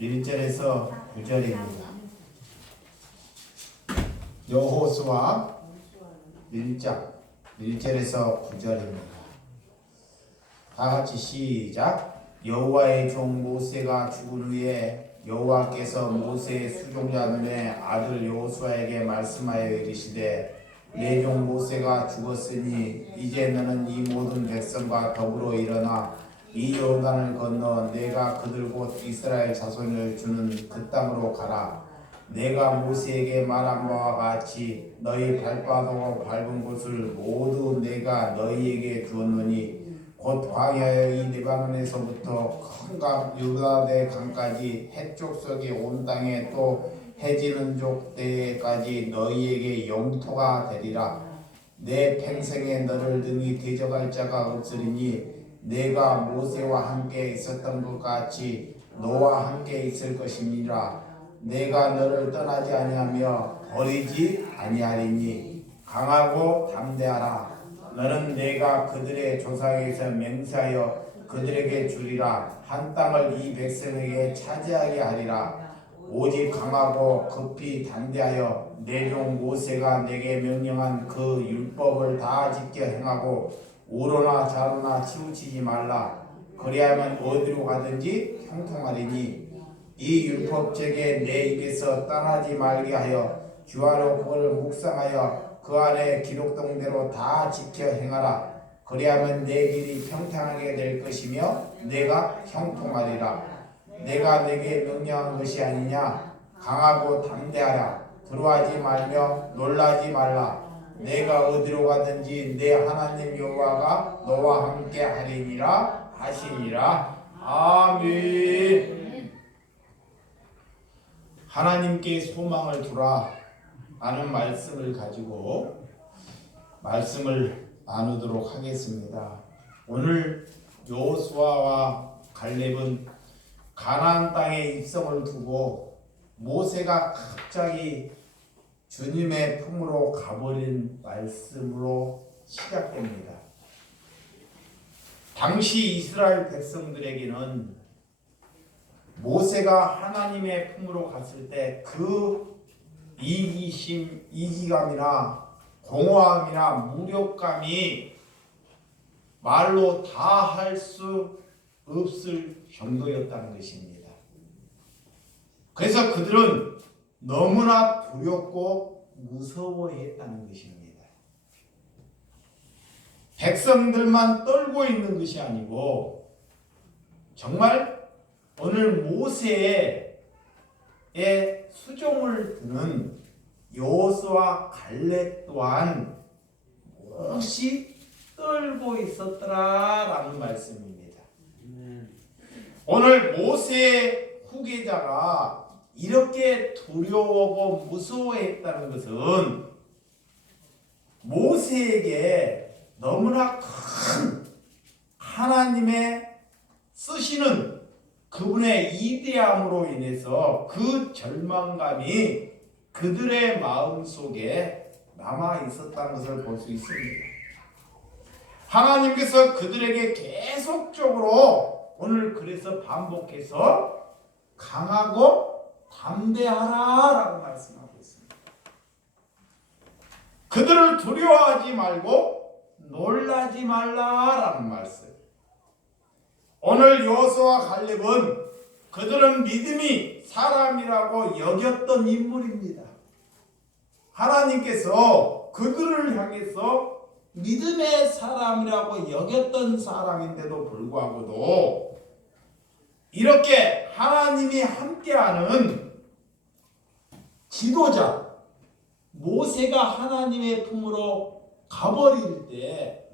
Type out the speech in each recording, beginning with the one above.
1절에서 9절입니다. 여호수아 1장 1절에서 9절입니다. 다같이 시작. 여호와의 종 모세가 죽은 후에 여호와께서 모세의 수종자 눈의 아들 여호수아에게 말씀하여 이르시되 내 종 모세가 죽었으니 이제 너는 이 모든 백성과 더불어 일어나 이 요단을 건너 내가 그들 곧 이스라엘 자손을 주는 그 땅으로 가라. 내가 모세에게 말한 바와 같이 너희 발바닥으로 밟은 곳을 모두 내가 너희에게 주었노니 곧 광야의 이 레바논에서부터 큰 강 유다대 강까지 해쪽 석이 온 땅에 또 해지는 족대까지 너희에게 영토가 되리라. 내 평생에 너를 능히 대적할 자가 없으리니 내가 모세와 함께 있었던 것 같이 너와 함께 있을 것이니라. 내가 너를 떠나지 아니하며 버리지 아니하리니 강하고 담대하라. 너는 내가 그들의 조상에서 맹세하여 그들에게 주리라. 한 땅을 이 백성에게 차지하게 하리라. 오직 강하고 급히 담대하여 내 종 모세가 내게 명령한 그 율법을 다 지켜 행하고 우로나 좌로나 치우치지 말라. 그리하면 어디로 가든지 형통하리니 이 율법책에 내 입에서 떠나지 말게 하여 주야로 그걸 묵상하여 그 안에 기록된 대로 다 지켜 행하라. 그리하면 내 길이 평탄하게 될 것이며 내가 형통하리라. 내가 내게 명령한 것이 아니냐. 강하고 담대하라. 두려워하지 말며 놀라지 말라. 내가 어디로 가든지 내 하나님 여호와가 너와 함께 하리니라 하시니라. 아멘. 하나님께 소망을 두라 라는 말씀을 가지고 말씀을 나누도록 하겠습니다. 오늘 여호수아와 갈렙은 가나안 땅에 입성을 두고 모세가 갑자기 주님의 품으로 가버린 말씀으로 시작됩니다. 당시 이스라엘 백성들에게는 모세가 하나님의 품으로 갔을 때 그 이기감이나 공허함이나 무력감이 말로 다 할 수 없을 정도였다는 것입니다. 그래서 그들은 너무나 두렵고 무서워했다는 것입니다. 백성들만 떨고 있는 것이 아니고 정말 오늘 모세의 수종을 드는 여호수아 갈렙 또한 몹시 떨고 있었더라라는 말씀입니다. 오늘 모세의 후계자가 이렇게 두려워하고 무서워했다는 것은 모세에게 너무나 큰 하나님의 쓰시는 그분의 이대함으로 인해서 그 절망감이 그들의 마음속에 남아 있었다는 것을 볼 수 있습니다. 하나님께서 그들에게 계속적으로 오늘 그래서 반복해서 강하고 담대하라 라고 말씀하고 있습니다. 그들을 두려워하지 말고 놀라지 말라라는 말씀. 오늘 여호수아와 갈렙은 그들은 믿음이 사람이라고 여겼던 인물입니다. 하나님께서 그들을 향해서 믿음의 사람이라고 여겼던 사람인데도 불구하고도 이렇게 하나님이 함께하는 지도자 모세가 하나님의 품으로 가버릴 때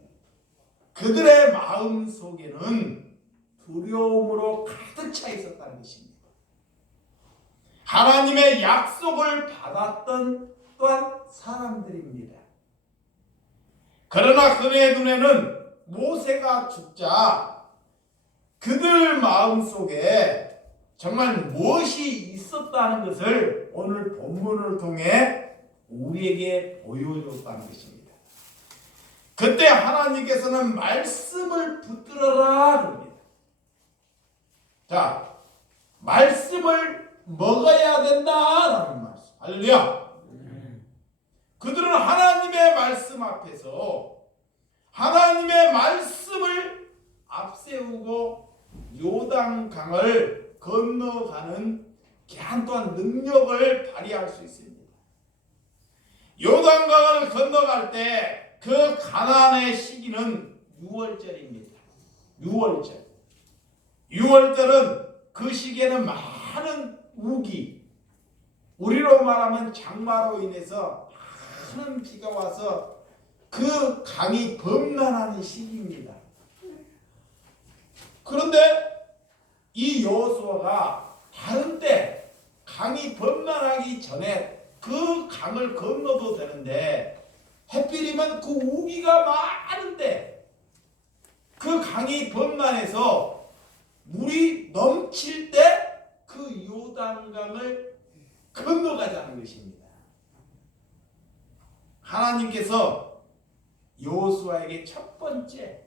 그들의 마음 속에는 두려움으로 가득 차 있었다는 것입니다. 하나님의 약속을 받았던 또한 사람들입니다. 그러나 그의 눈에는 모세가 죽자 그들 마음속에 정말 무엇이 있었다는 것을 오늘 본문을 통해 우리에게 보여줬다는 것입니다. 그때 하나님께서는 말씀을 붙들어라 합니다. 자, 말씀을 먹어야 된다라는 말씀. 할렐루야. 그들은 하나님의 말씀 앞에서 하나님의 말씀을 앞세우고 요단강을 건너가는 귀한 또한 능력을 발휘할 수 있습니다. 요단강을 건너갈 때 그 가나안의 시기는 6월절입니다. 6월절. 6월절은 그 시기에는 많은 우기, 우리로 말하면 장마로 인해서 많은 비가 와서 그 강이 범람하는 시기입니다. 그런데 이 여호수아가 다른 때 강이 범람하기 전에 그 강을 건너도 되는데 하필이면 그 우기가 많은데 그 강이 범람해서 물이 넘칠 때 그 요단강을 건너가자는 것입니다. 하나님께서 여호수아에게 첫 번째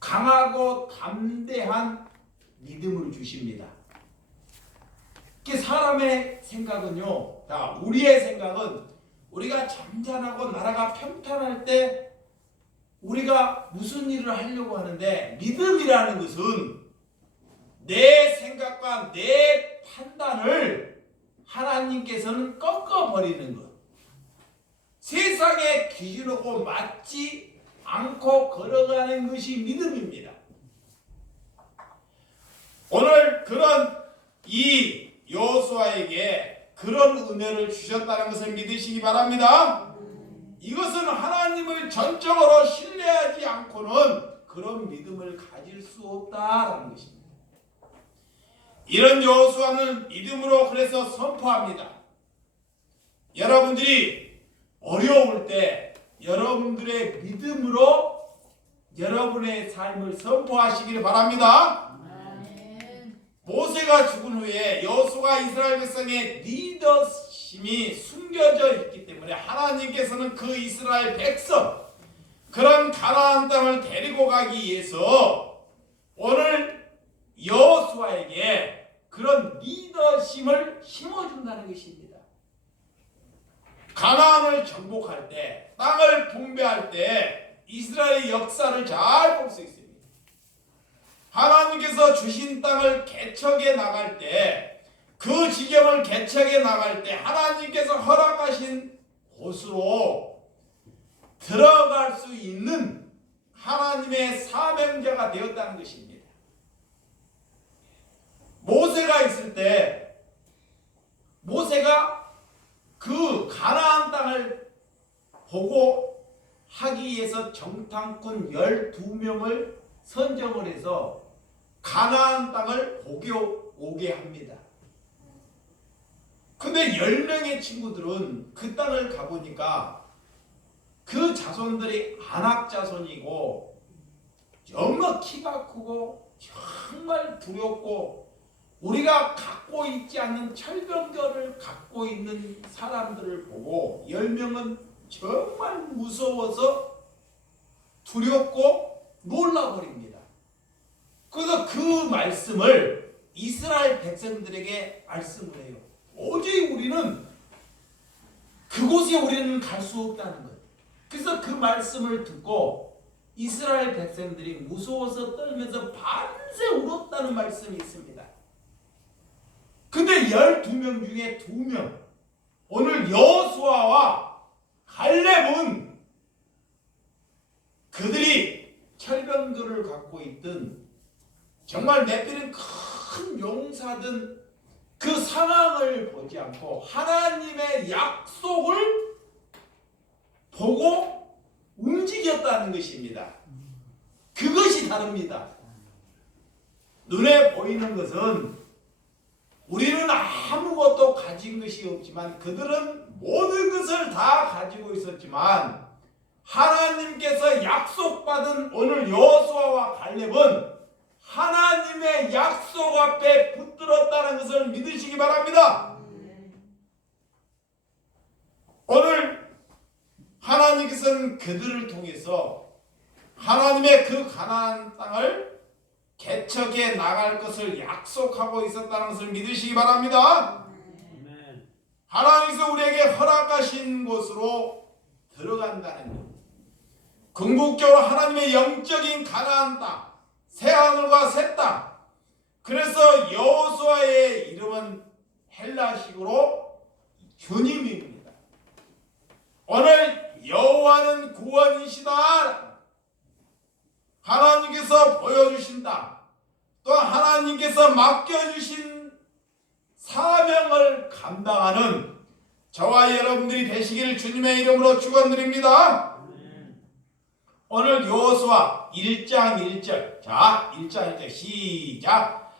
강하고 담대한 믿음을 주십니다. 사람의 생각은요, 우리의 생각은 우리가 잠잠하고 나라가 평탄할 때 우리가 무슨 일을 하려고 하는데, 믿음이라는 것은 내 생각과 내 판단을 하나님께서는 꺾어버리는 것, 세상의 기준하고 맞지 않고 걸어가는 것이 믿음입니다. 오늘 그런 이 여호수아에게 그런 은혜를 주셨다는 것을 믿으시기 바랍니다. 이것은 하나님을 전적으로 신뢰하지 않고는 그런 믿음을 가질 수 없다라는 것입니다. 이런 여호수아는 믿음으로 그래서 선포합니다. 여러분들이 어려울 때 여러분들의 믿음으로 여러분의 삶을 선포하시길 바랍니다. 모세가 죽은 후에 여호수아가 이스라엘 백성의 리더심이 숨겨져 있기 때문에 하나님께서는 그 이스라엘 백성, 그런 가나안 땅을 데리고 가기 위해서 오늘 여호수아에게 그런 리더심을 심어준다는 것입니다. 가나안을 정복할 때, 땅을 분배할 때 이스라엘의 역사를 잘 볼 수 있습니다. 하나님께서 주신 땅을 개척해 나갈 때, 그 지경을 개척해 나갈 때 하나님께서 허락하신 곳으로 들어갈 수 있는 하나님의 사명자가 되었다는 것입니다. 모세가 있을 때 모세가 그 가나안 땅을 보고 하기 위해서 정탐꾼 12명을 선정을 해서 가나안 땅을 보고 오게 합니다. 근데 10명의 친구들은 그 땅을 가보니까 그 자손들이 아낙 자손이고 정말 키가 크고 정말 두렵고 우리가 갖고 있지 않는 철병결을 갖고 있는 사람들을 보고 10명은 정말 무서워서 두렵고 놀라버립니다. 그래서 그 말씀을 이스라엘 백성들에게 말씀을 해요. 도저히 우리는 그곳에 우리는 갈 수 없다는 거예요. 그래서 그 말씀을 듣고 이스라엘 백성들이 무서워서 떨면서 밤새 울었다는 말씀이 있습니다. 근데 12명 중에 2명, 오늘 여호수아와 갈렙은 그들이 철병들을 갖고 있던 정말 내피는 큰 용사든 그 상황을 보지 않고 하나님의 약속을 보고 움직였다는 것입니다. 그것이 다릅니다. 눈에 보이는 것은 우리는 아무것도 가진 것이 없지만 그들은 모든 것을 다 가지고 있었지만 하나님께서 약속받은 오늘 여호수아와 갈렙은 하나님의 약속 앞에 붙들었다는 것을 믿으시기 바랍니다. 오늘 하나님께서는 그들을 통해서 하나님의 그 가나안 땅을 개척해 나갈 것을 약속하고 있었다는 것을 믿으시기 바랍니다. 하나님께서 우리에게 허락하신 곳으로 들어간다는 것, 궁극적으로 하나님의 영적인 가나안 땅, 새하늘과 새 땅. 그래서 여호수아의 이름은 헬라식으로 주님입니다. 오늘 여호와는 구원이시다. 하나님께서 보여주신다. 또 하나님께서 맡겨주신 사명을 감당하는 저와 여러분들이 되시기를 주님의 이름으로 축원드립니다. 오늘 여호수아 1장 1절. 자, 1장 1절 시작.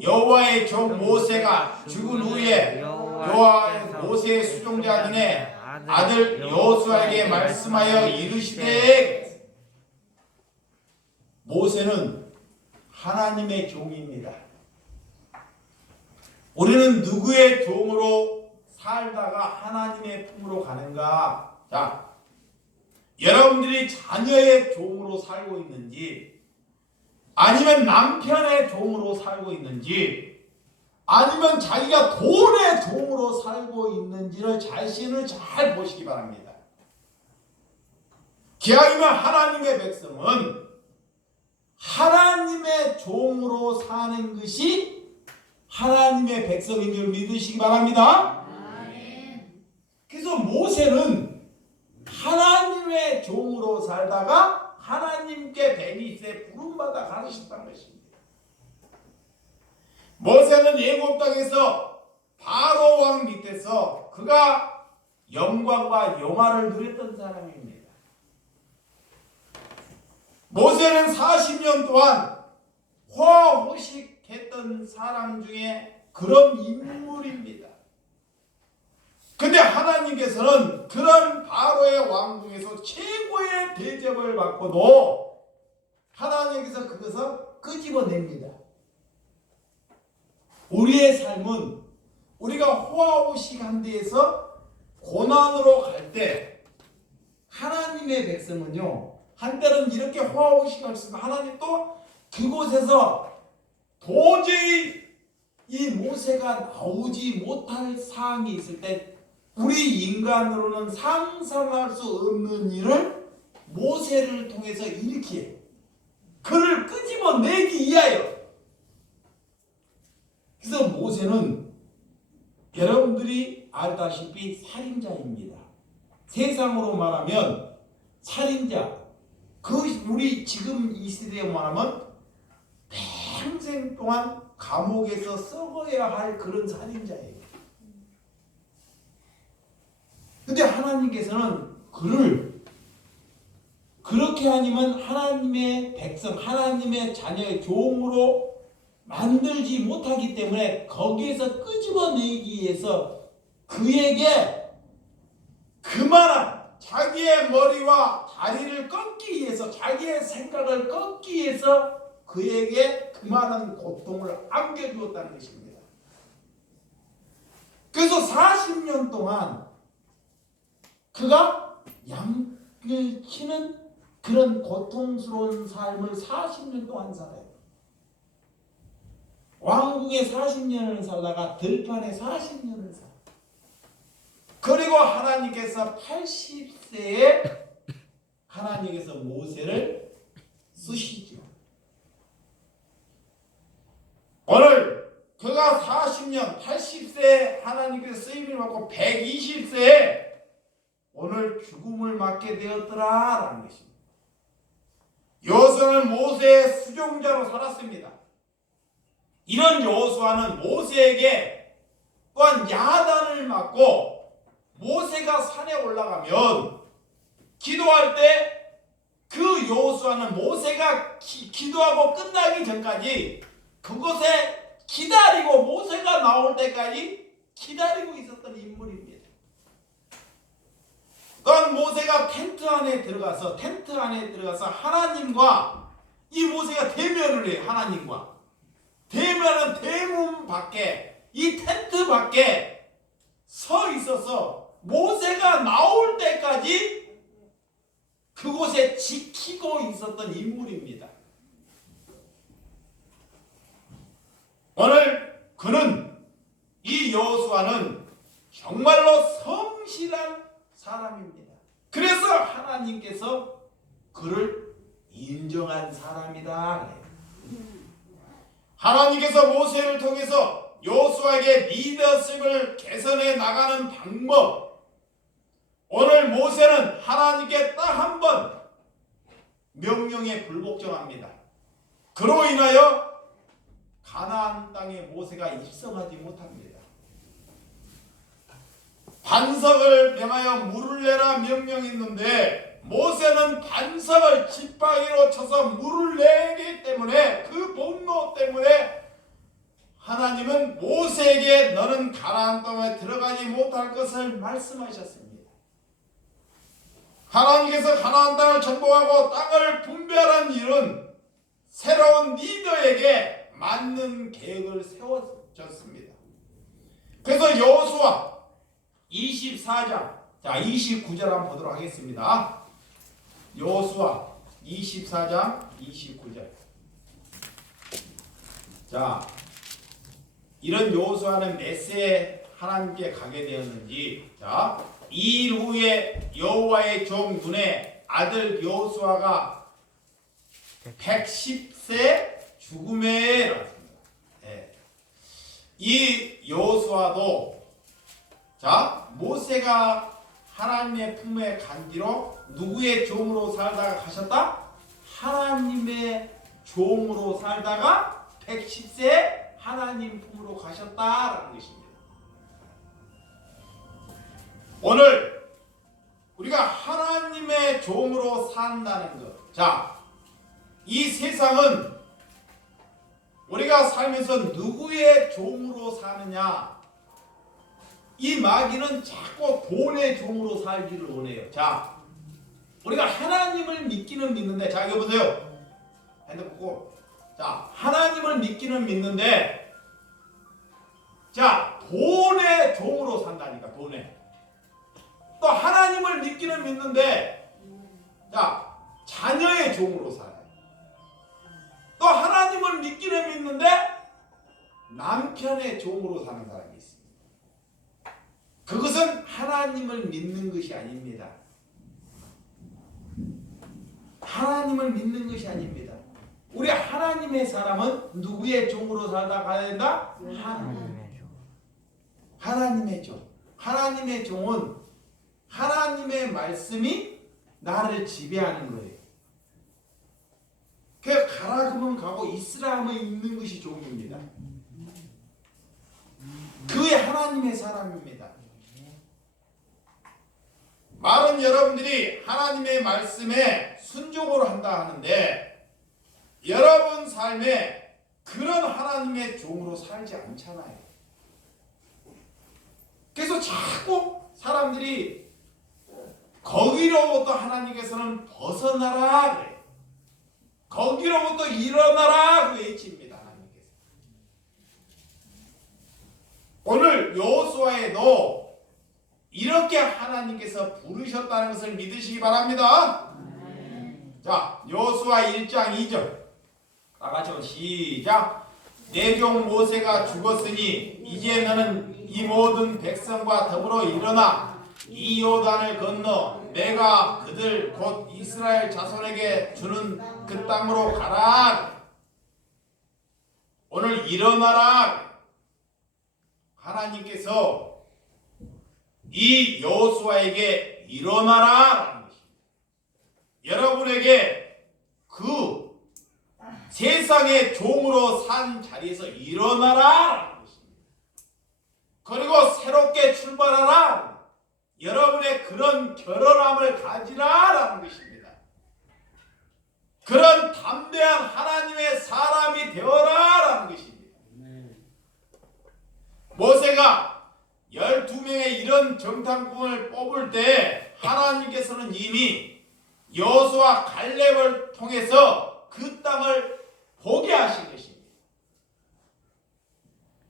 여호와의 종 모세가 죽은 후에 여호와의 모세의 수종자 중에 아들 여호수아에게 말씀하여 이르시되, 모세는 하나님의 종입니다. 우리는 누구의 종으로 살다가 하나님의 품으로 가는가? 자, 여러분들이 자녀의 종으로 살고 있는지, 아니면 남편의 종으로 살고 있는지, 아니면 자기가 돈의 종으로 살고 있는지를 자신을 잘 보시기 바랍니다. 기왕이면 하나님의 백성은 하나님의 종으로 사는 것이 하나님의 백성인 줄 믿으시기 바랍니다. 그래서 모세는 하나님의 종으로 살다가 하나님께 베니스에 부름받아 가르쳤다는 것입니다. 모세는 애굽 땅에서 바로 왕 밑에서 그가 영광과 영화를 누렸던 사람입니다. 모세는 40년 동안 호화호식했던 사람 중에 그런 인물입니다. 근데 하나님께서는 그런 바로의 왕 중에서 최고의 대접을 받고도 하나님께서 그것을 끄집어냅니다. 우리의 삶은 우리가 호화호식한 데에서 고난으로 갈 때, 하나님의 백성은요, 한때는 이렇게 호화호식할 수 있으면 하나님 또 그곳에서 도저히 이 모세가 나오지 못할 사항이 있을 때, 우리 인간으로는 상상할 수 없는 일을 모세를 통해서 일으켜요. 그를 끄집어내기 위하여. 그래서 모세는 여러분들이 알다시피 살인자입니다. 세상으로 말하면 살인자. 우리 지금 이 시대에 말하면 평생 동안 감옥에서 썩어야 할 그런 살인자예요. 근데 하나님께서는 그를 그렇게 아니면 하나님의 백성, 하나님의 자녀의 종으로 만들지 못하기 때문에 거기에서 끄집어내기 위해서 그에게 그만한 자기의 머리와 다리를 꺾기 위해서, 자기의 생각을 꺾기 위해서 그에게 그만한 고통을 안겨주었다는 것입니다. 그래서 40년 동안 그가 양을 치는 그런 고통스러운 삶을 40년 동안 살아요. 왕궁에 40년을 살다가 들판에 40년을 살아요. 그리고 하나님께서 80세에 하나님께서 모세를 쓰시죠. 오늘 그가 40년, 80세에 하나님께서 쓰임을 받고 120세에 오늘 죽음을 맞게 되었더라라는 것입니다. 여호수아는 모세의 수종자로 살았습니다. 이런 여호수아는 모세에게 또한 야단을 맞고, 모세가 산에 올라가면 기도할 때 그 여호수아는 모세가 기도하고 끝나기 전까지 그곳에 기다리고, 모세가 나올 때까지 기다리고 있었던 인물입니다. 또한 모세가 텐트 안에 들어가서 하나님과 이 모세가 대면을 해요. 하나님과 대면은 대문 밖에, 이 텐트 밖에 서 있어서 모세가 나올 때까지 그곳에 지키고 있었던 인물입니다. 오늘 이 여호수아는 정말로 성실한 사람입니다. 그래서 하나님께서 그를 인정한 사람이다. 하나님께서 모세를 통해서 여호수아에게 리더십을 개선해 나가는 방법, 오늘 모세는 하나님께 딱 한 번 명령에 불복종합니다. 그로 인하여 가나안 땅에 모세가 입성하지 못합니다. 반석을 명하여 물을 내라 명령했는데 모세는 반석을 지팡이로 쳐서 물을 내기 때문에, 그 분노 때문에 하나님은 모세에게 너는 가나안 땅에 들어가지 못할 것을 말씀하셨습니다. 하나님께서 가나안 땅을 정복하고 땅을 분배하는 일은 새로운 리더에게 맞는 계획을 세워졌습니다. 그래서 여호수아 24장 29절 한번 보도록 하겠습니다. 여호수아 24장 29절. 자, 이런 여호수아는 몇 세에 하나님께 가게 되었는지, 자, 이 일 후에 여호와의 종 눈에 아들 여호수아가 110세 죽음에 이르렀습니다. 네. 이 여호수아도, 자, 모세가 하나님의 품에 간 뒤로 누구의 종으로 살다가 가셨다? 하나님의 종으로 살다가 110세 하나님 품으로 가셨다라는 것입니다. 오늘 우리가 하나님의 종으로 산다는 것, 자, 이 세상은 우리가 살면서 누구의 종으로 사느냐, 이 마귀는 자꾸 돈의 종으로 살기를 원해요. 자, 우리가 하나님을 믿기는 믿는데, 자, 이거 보세요. 핸드폰. 자, 하나님을 믿기는 믿는데, 자, 돈의 종으로 산다니까, 돈의. 또 하나님을 믿기는 믿는데, 자, 자녀의 종으로 살아요. 또 하나님을 믿기는 믿는데 남편의 종으로 사는 사람이 있습니다. 그것은 하나님을 믿는 것이 아닙니다. 하나님을 믿는 것이 아닙니다. 우리 하나님의 사람은 누구의 종으로 살다 가야 된다? 하나님의 종. 하나님의 종은 하나님의 말씀이 나를 지배하는 거예요. 그 가라 그러면 가고 있으라 하면 있는 것이 종입니다. 그게 하나님의 사람입니다. 말은 여러분들이 하나님의 말씀에 순종을 한다 하는데, 여러분 삶에 그런 하나님의 종으로 살지 않잖아요. 그래서 자꾸 사람들이 거기로부터 하나님께서는 벗어나라 그래요. 거기로부터 일어나라 그 외칩니다. 하나님께서. 오늘 여호수아에도 이렇게 하나님께서 부르셨다는 것을 믿으시기 바랍니다. 자, 여호수아 1장 2절 다 같이 시작. 내 종 모세가 죽었으니 이제 너는 이 모든 백성과 더불어 일어나 이 요단을 건너 내가 그들 곧 이스라엘 자손에게 주는 그 땅으로 가라. 오늘 일어나라. 하나님께서 이 여호수아에게 일어나라라는 것입니다. 여러분에게 그 세상의 종으로 산 자리에서 일어나라라는 것입니다. 그리고 새롭게 출발하라. 여러분의 그런 결연함을 가지라라는 것입니다. 그런 담대한 하나님의 사람이 되어라라는 것입니다. 모세가 12명의 이런 정탐꾼을 뽑을 때 하나님께서는 이미 여호수아 갈렙을 통해서 그 땅을 보게 하신 것입니다.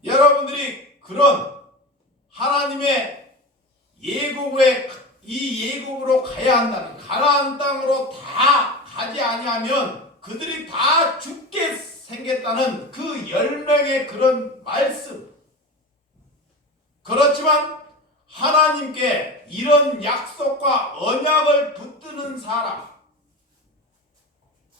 여러분들이 그런 하나님의 예국에 이 예국으로 가야 한다는, 가나안 땅으로 다 가지 아니하면 그들이 다 죽게 생겼다는 그 10명의 그런 말씀. 그렇지만 하나님께 이런 약속과 언약을 붙드는 사람,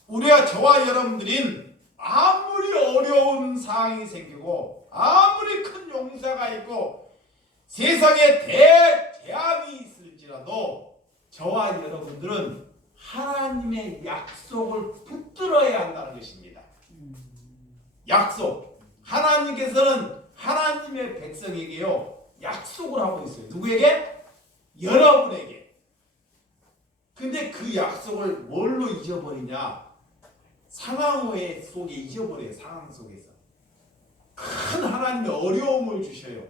우리가 저와 여러분들인 아무리 어려운 상황이 생기고 아무리 큰 용사가 있고 세상에 대재앙이 있을지라도 저와 여러분들은 하나님의 약속을 붙들어야 한다는 것입니다. 약속. 하나님께서는 하나님의 백성에게요 약속을 하고 있어요. 누구에게? 여러분에게. 근데 그 약속을 뭘로 잊어버리냐? 상황 속에 잊어버려요. 상황 속에서 큰 하나님의 어려움을 주셔요.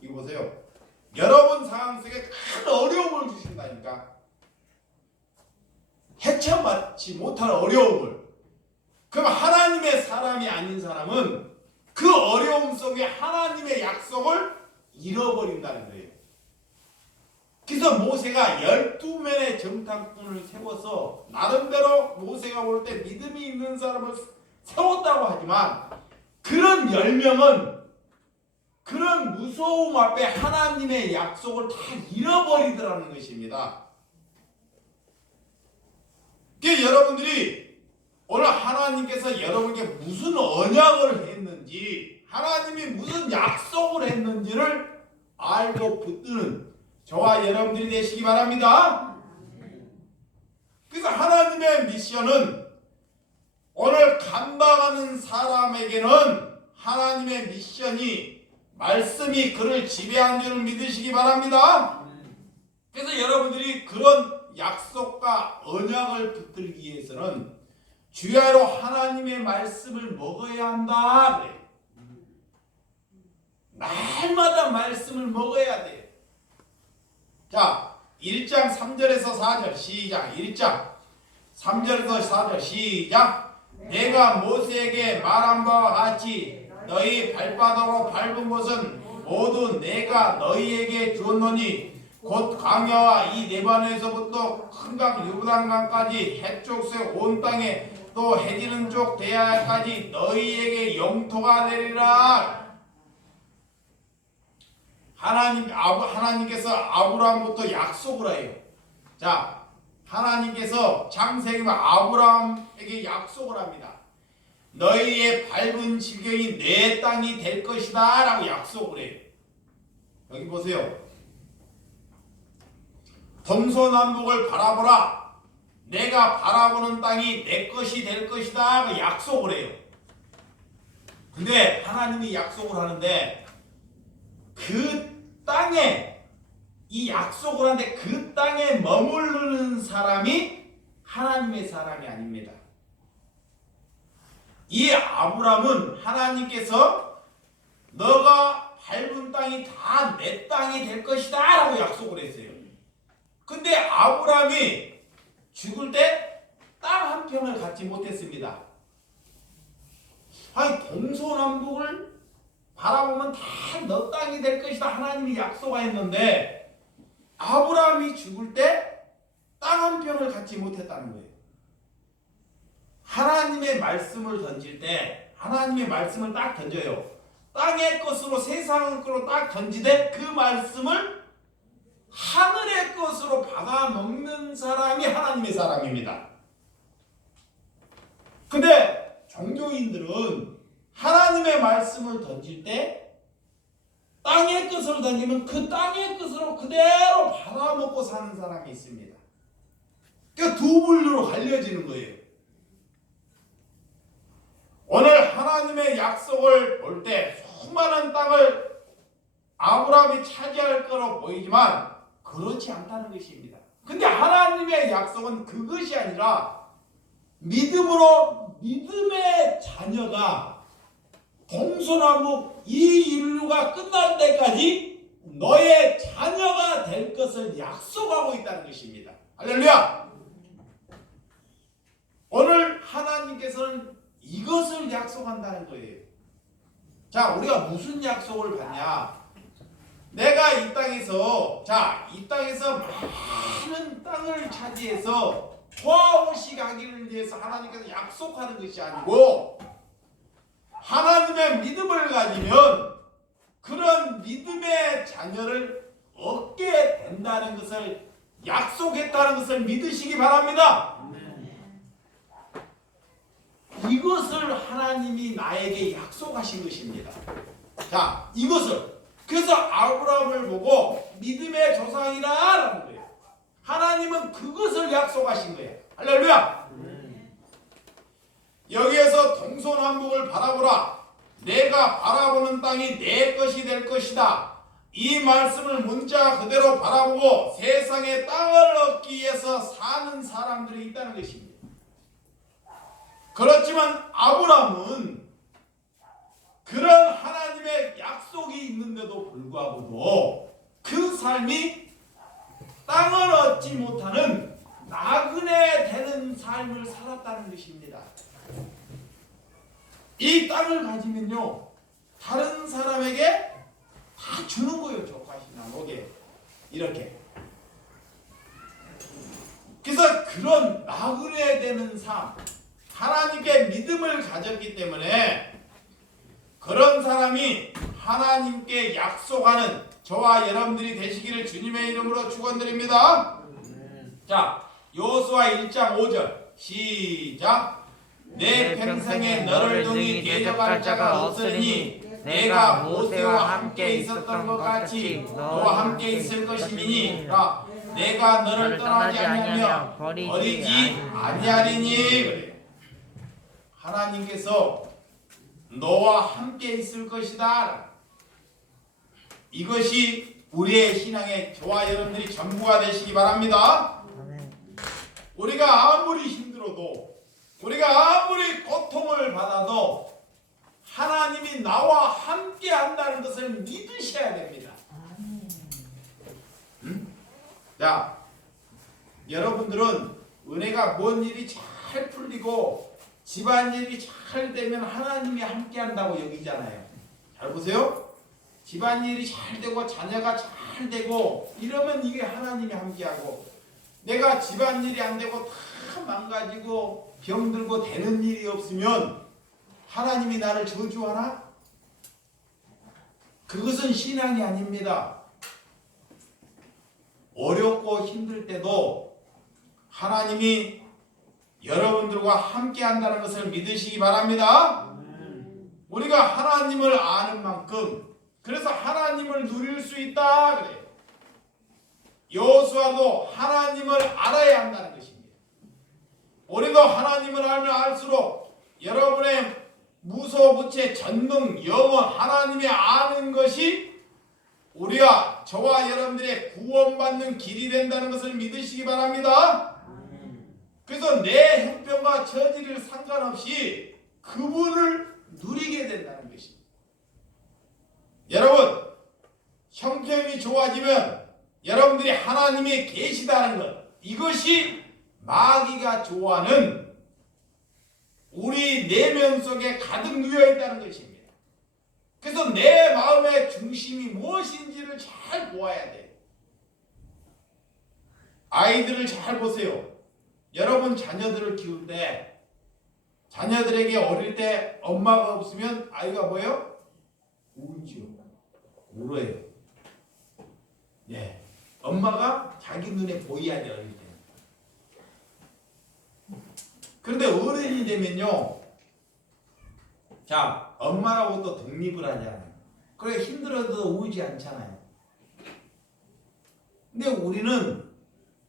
이거 보세요. 여러분 상황 속에 큰 어려움을 주신다니까. 헤쳐받지 못할 어려움을. 그럼 하나님의 사람이 아닌 사람은 그 어려움 속에 하나님의 약속을 잃어버린다는 거예요. 그래서 모세가 12면의 정탐꾼을 세워서 나름대로 모세가 볼 때 믿음이 있는 사람을 세웠다고 하지만 그런 10명은 그런 무서움 앞에 하나님의 약속을 다 잃어버리더라는 것입니다. 그러니까 여러분들이 오늘 하나님께서 여러분에게 무슨 언약을 했는지 하나님이 무슨 약속을 했는지를 알고 붙드는 저와 여러분들이 되시기 바랍니다. 그래서 하나님의 미션은 오늘 감당하는 사람에게는 하나님의 미션이 말씀이 그를 지배한 줄을 믿으시기 바랍니다. 그래서 여러분들이 그런 약속과 언약을 붙들기 위해서는 주야로 하나님의 말씀을 먹어야 한다. 그래. 날마다 말씀을 먹어야 돼. 자, 1장 3절에서 4절 시작. 1장 3절에서 4절 시작. 내가 모세에게 말한 바와 같이 너희 발바닥으로 밟은 곳은 모두 내가 너희에게 주었노니 곧 광야와 이 레바논에서부터 큰 강 요단강까지 해쪽새 온 땅에 또 해지는 쪽 대야까지 너희에게 영토가 되리라. 하나님께서 아브라함부터 약속을 해요. 자, 하나님께서 창세기와 아브라함에게 약속을 합니다. 너희의 밟은 지경이 내 땅이 될 것이다 라고 약속을 해요. 여기 보세요. 동서남북을 바라보라. 내가 바라보는 땅이 내 것이 될 것이다 라고 약속을 해요. 근데 하나님이 약속을 하는데 그 땅에 이 약속을 하는데 그 땅에 머무르는 사람이 하나님의 사람이 아닙니다. 이 아브람은 하나님께서 너가 밟은 땅이 다 내 땅이 될 것이다 라고 약속을 했어요. 근데 아브람이 죽을 때 땅 한 평을 갖지 못했습니다. 아니 동서남북을 바라보면 다 너 땅이 될 것이다 하나님이 약속하였는데 아브라함이 죽을 때 땅 한 평을 갖지 못했다는 거예요. 하나님의 말씀을 던질 때 하나님의 말씀을 딱 던져요. 땅의 것으로 세상의 것으로 딱 던지되 그 말씀을 하늘의 것으로 받아먹는 사람이 하나님의 사람입니다. 근데 종교인들은 하나님의 말씀을 던질 때 땅의 것으로 던지면 그 땅의 것으로 그대로 받아먹고 사는 사람이 있습니다. 그러니까 두 분류로 갈려지는 거예요. 오늘 하나님의 약속을 볼 때 수많은 땅을 아브라함이 차지할 거로 보이지만 그렇지 않다는 것입니다. 근데 하나님의 약속은 그것이 아니라 믿음으로 믿음의 자녀가 동서남북 이 인류가 끝날 때까지 너의 자녀가 될 것을 약속하고 있다는 것입니다. 할렐루야! 오늘 하나님께서는 이것을 약속한다는 거예요. 자, 우리가 무슨 약속을 받냐? 내가 이 땅에서 많은 땅을 차지해서 포함없이 가기를 위해서 하나님께서 약속하는 것이 아니고 하나님의 믿음을 가지면 그런 믿음의 자녀를 얻게 된다는 것을 약속했다는 것을 믿으시기 바랍니다. 이것을 하나님이 나에게 약속하신 것입니다. 자, 이것을 그래서 아브라함을 보고 믿음의 조상이라는 거예요. 하나님은 그것을 약속하신 거예요. 할렐루야. 여기에서 동서남북을 바라보라. 내가 바라보는 땅이 내 것이 될 것이다. 이 말씀을 문자 그대로 바라보고 세상의 땅을 얻기 위해서 사는 사람들이 있다는 것입니다. 그렇지만 아브라함은 그런 하나님의 약속이 있는데도 불구하고도 그 삶이 땅을 얻지 못하는 나그네 되는 삶을 살았다는 것입니다. 이 땅을 가지면요 다른 사람에게 다 주는 거예요. 조카시나 뭐게 이렇게. 그래서 그런 나그네 되는 삶, 하나님께 믿음을 가졌기 때문에 그런 사람이 하나님께 약속하는 저와 여러분들이 되시기를 주님의 이름으로 축원드립니다. 자, 여호수아 1장 5절 시작. 내 평생에 너를 등이 대적할 자가 없으니 내가 모세와 함께 있었던 것 같이 너와 함께 있을 것이니 내가 너를 떠나지 아니하며 버리지 아니하리니. 그래. 하나님께서 너와 함께 있을 것이다. 이것이 우리의 신앙의 저와 여러분들이 전부가 되시기 바랍니다. 우리가 아무리 힘들어도 우리가 아무리 고통을 받아도 하나님이 나와 함께 한다는 것을 믿으셔야 됩니다. 자, 여러분들은 은혜가 뭔 일이 잘 풀리고 집안일이 잘 되면 하나님이 함께 한다고 여기잖아요. 잘 보세요. 집안일이 잘 되고 자녀가 잘 되고 이러면 이게 하나님이 함께하고, 내가 집안일이 안 되고 다 망가지고 병들고 되는 일이 없으면 하나님이 나를 저주하나? 그것은 신앙이 아닙니다. 어렵고 힘들 때도 하나님이 여러분들과 함께 한다는 것을 믿으시기 바랍니다. 우리가 하나님을 아는 만큼 그래서 하나님을 누릴 수 있다 그래요. 여호수아도 하나님을 알아야 한다는 것입니다. 우리도 하나님을 알면 알수록 여러분의 무소, 무체, 전능, 영원 하나님이 아는 것이 우리가 저와 여러분들의 구원받는 길이 된다는 것을 믿으시기 바랍니다. 그래서 내 형편과 처지를 상관없이 그분을 누리게 된다는 것입니다. 여러분, 형편이 좋아지면 여러분들이 하나님이 계시다는 것, 이것이 마귀가 좋아하는 우리 내면 속에 가득 누워 있다는 것입니다. 그래서 내 마음의 중심이 무엇인지를 잘 보아야 돼요. 아이들을 잘 보세요. 여러분 자녀들을 키울 때 자녀들에게 어릴 때 엄마가 없으면 아이가 뭐예요? 울지요. 울어요. 네. 엄마가 자기 눈에 보여야 돼요. 어릴 때. 그런데 어른이 되면요, 자, 엄마라고 또 독립을 하잖아요. 그래 힘들어도 울지 않잖아요. 근데 우리는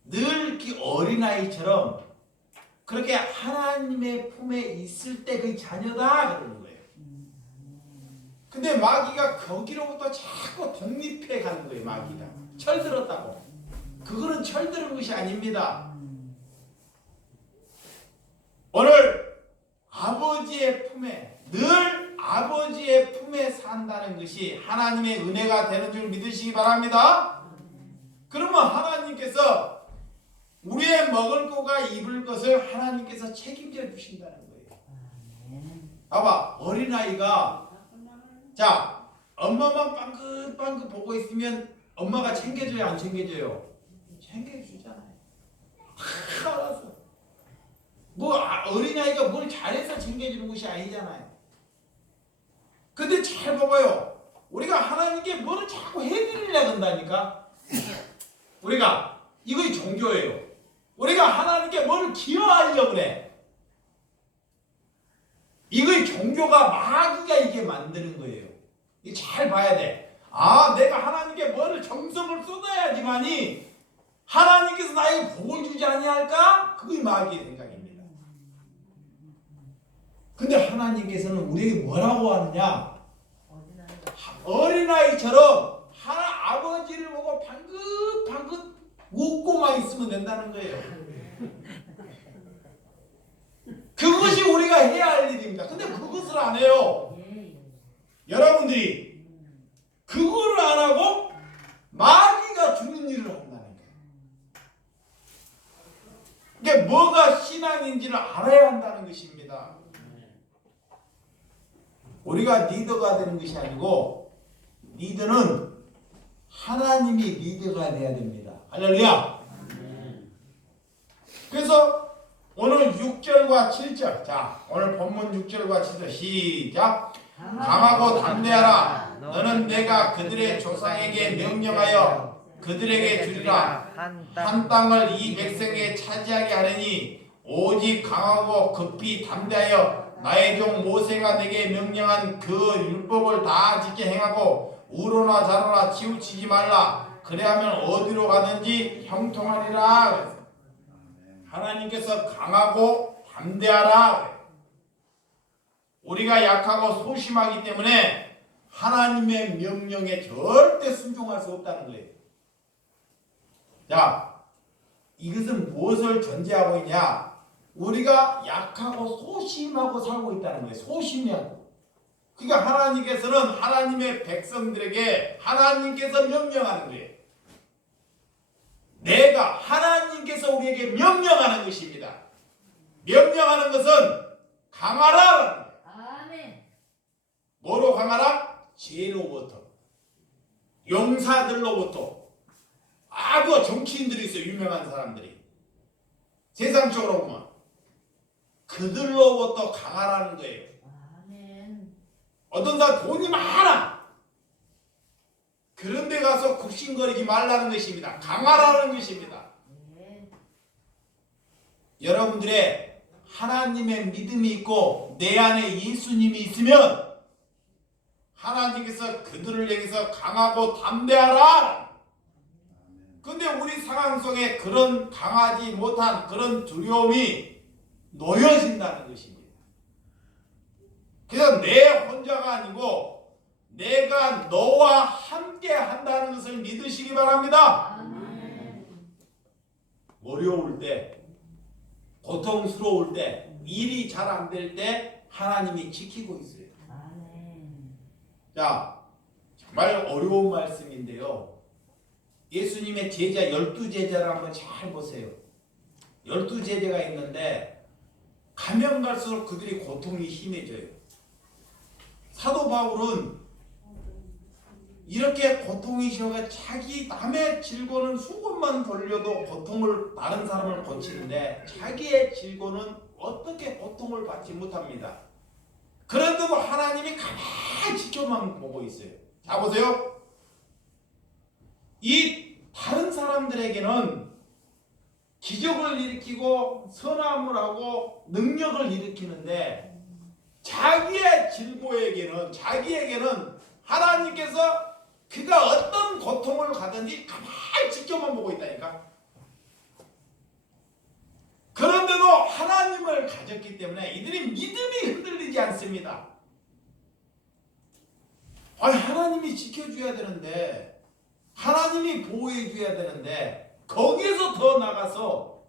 늘 어린아이처럼 그렇게 하나님의 품에 있을 때 그 자녀다 그러는 거예요. 근데 마귀가 거기로부터 자꾸 독립해 가는 거예요. 마귀가 철들었다고. 그거는 철들은 것이 아닙니다. 오늘 아버지의 품에, 늘 아버지의 품에 산다는 것이 하나님의 은혜가 되는 줄 믿으시기 바랍니다. 그러면 하나님께서 우리의 먹을 것과 입을 것을 하나님께서 책임져 주신다는 거예요. 봐봐, 어린아이가 자, 엄마만 빵긋빵긋 보고 있으면 엄마가 챙겨줘요, 안 챙겨줘요? 챙겨주잖아요. 다 알아서. 뭐 어린아이가 뭘 잘해서 챙겨주는 것이 아니잖아요. 근데 잘 봐봐요. 우리가 하나님께 뭐를 자꾸 해드리려고 한다니까. 우리가 이거 종교예요. 우리가 하나님께 뭐를 기여하려고 그래. 이거 종교가 마귀가 이게 만드는 거예요. 이거 잘 봐야 돼. 내가 하나님께 뭐를 정성을 쏟아야지만이 하나님께서 나에게 복을 주지 아니할까? 그게 마귀의 생각입니다. 근데 하나님께서는 우리에게 뭐라고 하느냐? 어린아이처럼 아버지를 보고 방긋방긋 웃고만 있으면 된다는 거예요. 그것이 우리가 해야 할 일입니다. 근데 그것을 안 해요. 여러분들이 그거를 안 하고 마귀가 주는 일을 한다는 거예요. 이게 뭐가 신앙인지를 알아야 한다는 것입니다. 우리가 리더가 되는 것이 아니고 리더는 하나님이 리더가 돼야 됩니다. 할렐루야. 그래서 오늘 6절과 7절, 자 오늘 본문 6절과 7절 시작. 강하고 담대하라. 너는 내가 그들의 조상에게 명령하여 그들에게 주리라 한 땅을 이 백성에게 차지하게 하려니 오직 강하고 급히 담대하여 나의 종 모세가 내게 명령한 그 율법을 다 지켜 행하고 우로나 좌로나 치우치지 말라. 그래야면 어디로 가든지 형통하리라. 하나님께서 강하고 담대하라. 우리가 약하고 소심하기 때문에 하나님의 명령에 절대 순종할 수 없다는 거예요. 자, 이것은 무엇을 전제하고 있냐? 우리가 약하고 소심하고 살고 있다는 거예요. 소심하고. 그러니까 하나님께서는 하나님의 백성들에게 하나님께서 명령하는 거예요. 내가 하나님께서 우리에게 명령하는 것입니다. 명령하는 것은 강하라. 아멘. 뭐로 강하라? 죄로부터, 용사들로부터. 아주 정치인들이 있어요. 유명한 사람들이. 세상적으로 보면 그들로부터 강하라는 거예요. 아멘. 어떤 사람 돈이 많아. 그런 데 가서 굽신거리지 말라는 것입니다. 강하라는 것입니다. 여러분들의 하나님의 믿음이 있고 내 안에 예수님이 있으면 하나님께서 그들을 향해서 강하고 담대하라. 근데 우리 상황 속에 그런 강하지 못한 그런 두려움이 놓여진다는 것입니다. 그래서 내 혼자가 아니고 내가 너와 함께 한다는 것을 믿으시기 바랍니다. 아멘. 어려울 때, 고통스러울 때, 일이 잘 안 될 때 하나님이 지키고 있어요. 아멘. 자, 정말 어려운 말씀인데요. 예수님의 제자 12제자를 한번 잘 보세요. 12제자가 있는데 가면 갈수록 그들이 고통이 심해져요. 사도 바울은 이렇게 고통이 심하게 자기 남의 질고는 수건만 돌려도 고통을 다른 사람을 고치는데 자기의 질고는 어떻게 고통을 받지 못합니다. 그런데도 하나님이 가만히 지켜만 보고 있어요. 자 보세요. 이 다른 사람들에게는 기적을 일으키고 선함을 하고 능력을 일으키는데 자기에게는 하나님께서 그가 어떤 고통을 가든지 가만히 지켜만 보고 있다니까. 그런데도 하나님을 가졌기 때문에 이들이 믿음이 흔들리지 않습니다. 아니 하나님이 지켜줘야 되는데 하나님이 보호해줘야 되는데 거기에서 더 나가서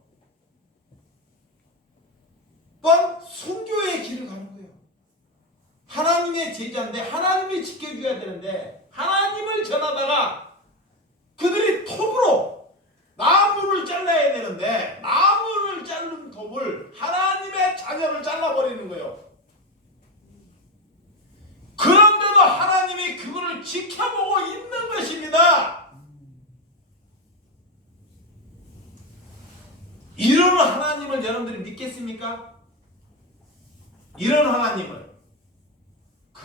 뻔 순교의 길을 가는 거예요. 하나님의 제자인데 하나님이 지켜줘야 되는데 하나님을 전하다가 그들이 톱으로 나무를 잘라야 되는데 나무를 자른 톱을 하나님의 자녀를 잘라버리는 거예요. 그런데도 하나님이 그거를 지켜보고 있는 것입니다. 이런 하나님을 여러분들이 믿겠습니까? 이런 하나님을.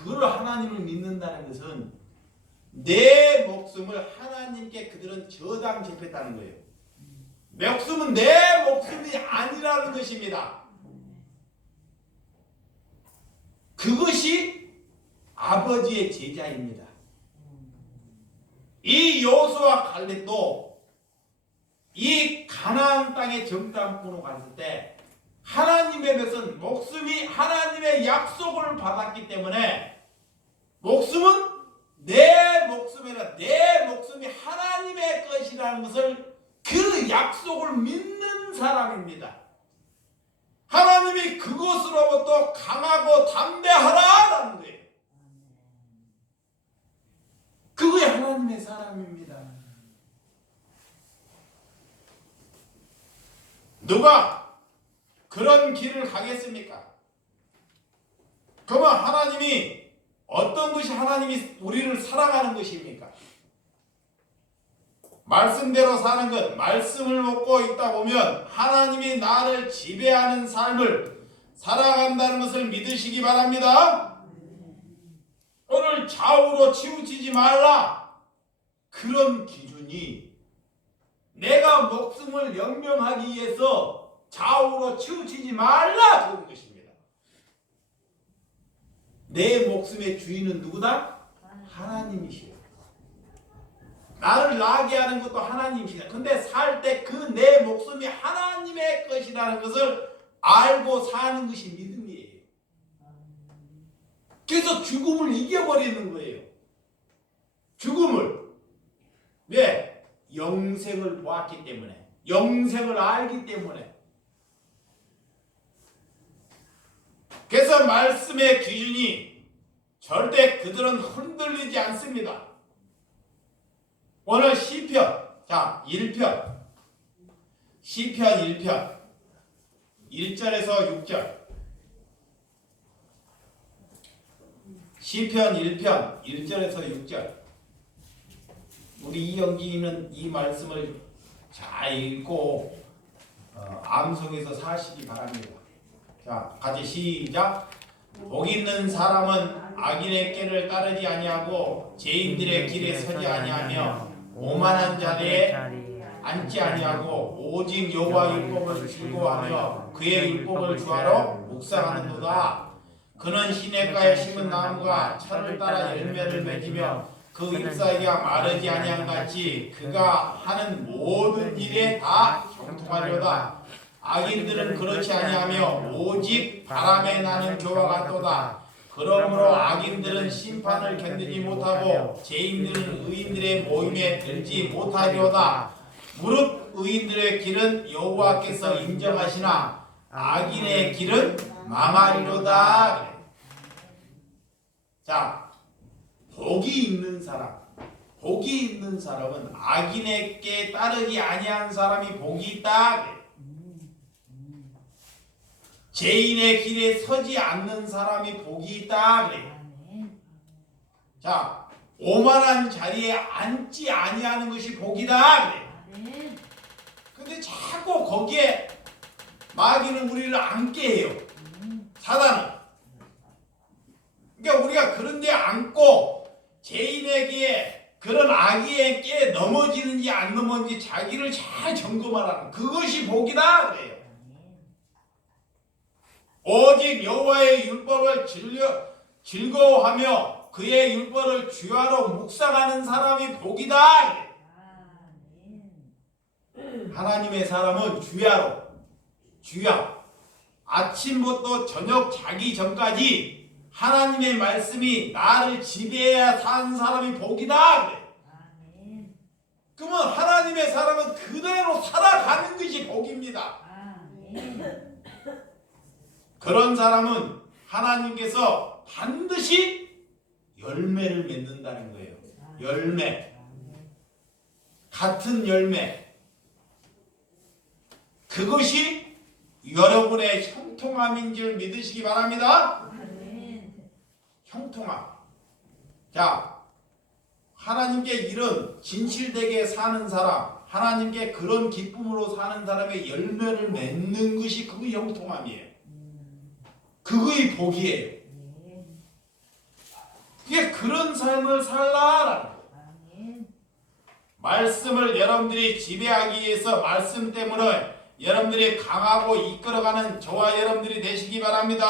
그걸 하나님을 믿는다는 것은 내 목숨을 하나님께 그들은 저당 제패했다는 거예요. 목숨은 내 목숨이 아니라는 것입니다. 그것이 아버지의 제자입니다. 이 여호수아 갈렙도 이 가나안 땅에 정탐꾼으로 갔을 때 하나님의 백성은 목숨이 하나님의 약속을 받았기 때문에 목숨은 내 목숨이라 내 목숨이 하나님의 것이라는 것을 그 약속을 믿는 사람입니다. 하나님이 그것으로부터 강하고 담대하라라는 거예요. 그게 하나님의 사람입니다. 누가 그런 길을 가겠습니까? 그러면 하나님이 어떤 것이 하나님이 우리를 사랑하는 것입니까? 말씀대로 사는 것, 말씀을 먹고 있다 보면 하나님이 나를 지배하는 삶을 살아간다는 것을 믿으시기 바랍니다. 오늘 좌우로 치우치지 말라. 그런 기준이 내가 목숨을 영명하기 위해서 좌우로 치우치지 말라 그런 것입니다. 내 목숨의 주인은 누구다? 하나님이시오. 나를 나게 하는 것도 하나님이시다. 근데 살 때 그 내 목숨이 하나님의 것이라는 것을 알고 사는 것이 믿음이에요. 그래서 죽음을 이겨버리는 거예요. 죽음을. 왜? 영생을 보았기 때문에. 영생을 알기 때문에. 그래서 말씀의 기준이 절대 그들은 흔들리지 않습니다. 오늘 시편, 자 1편, 시편 1편 1절에서 6절, 시편 1편 1절에서 6절. 우리 이영기는 이 말씀을 잘 읽고 암송해서 사시기 바랍니다. 자, 같이 시작. 복 있는 사람은 악인의 길을 따르지 아니하고 죄인들의 길에 서지 아니하며 오만한 자리에 앉지 아니하고 오직 여호와 율법을 즐거워하며 그의 율법을 주하러 묵상하는도다. 그는 시냇가에 심은 나무가 철을 따라 열매를 맺으며 그 잎사귀가 마르지 아니한 같이 그가 하는 모든 일에 다 형통하려다. 악인들은 그렇지 아니하며 오직 바람에 나는 겨와 같도다. 그러므로 악인들은 심판을 견디지 못하고 죄인들은 의인들의 모임에 들지 못하리로다. 무릇 의인들의 길은 여호와께서 인정하시나 악인의 길은 망하리로다. 자, 복이 있는 사람, 복이 있는 사람은 악인에게 따르지 아니한 사람이 복이 있다. 죄인의 길에 서지 않는 사람이 복이 있다 그래요. 자, 오만한 자리에 앉지 아니하는 것이 복이다 그래요. 근데 자꾸 거기에 마귀는 우리를 앉게 해요. 사단은. 그러니까 우리가 그런 데 앉고 죄인에게 그런 악의에 넘어지는지 안 넘어지는지 자기를 잘 점검하라는 그것이 복이다 그래요. 오직 여호와의 율법을 즐거워하며 그의 율법을 주야로 묵상하는 사람이 복이다. 하나님의 사람은 주야 아침부터 저녁 자기 전까지 하나님의 말씀이 나를 지배해야 사는 사람이 복이다. 그러면 하나님의 사람은 그대로 살아가는 것이 복입니다. 그런 사람은 하나님께서 반드시 열매를 맺는다는 거예요. 열매. 같은 열매. 그것이 여러분의 형통함인 줄 믿으시기 바랍니다. 형통함. 자, 하나님께 이런 진실되게 사는 사람, 하나님께 그런 기쁨으로 사는 사람의 열매를 맺는 것이 그게 형통함이에요. 그거의 복이에요. 그게 그런 삶을 살라라는 거예요. 말씀을 여러분들이 지배하기 위해서 말씀 때문에 여러분들이 강하고 이끌어가는 저와 여러분들이 되시기 바랍니다.